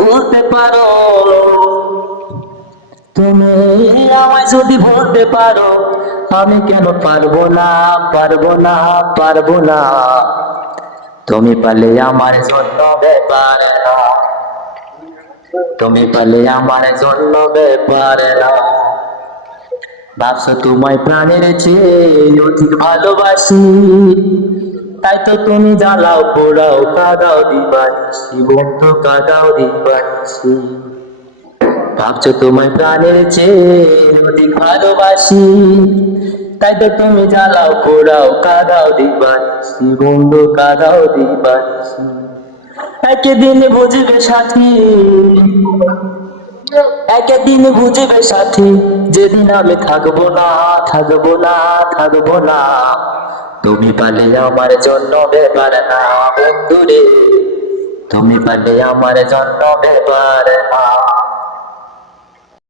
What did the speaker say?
ভুলতে পারো, তুমি আমায় যদি ভুলতে পারো, আমি কেন পারবো না, পারবো না, পারবো না। তুমি পারলে আমার জন্য ব্যাপার না, তুমি পারলে আমার জন্য ব্যাপার না। ভাবছো তোমায় প্রাণের চেয়ে অধিক ভালোবাসি, তাই তো তুমি জ্বালাও পোড়াও কাদাও দিবানিসি, বন্ধু কাদাও দিবানিসি। ভাবছো তোমায় প্রাণের চেয়ে অধিক ভালোবাসি, তাই তো তুমি জ্বালাও পোড়াও কাদাও দিবানিসি, বন্ধু কাদাও দিবানিসি। একদিন বুঝবে সাথী, একদিন বুঝবে সাথী, যেদিন আমি থাকবো না, থাকবো না, থাকবো না। তুমি পারলে আমার জন্য ব্যাপার না বন্ধুরে, তুমি পারলে আমার জন্য ব্যাপার না।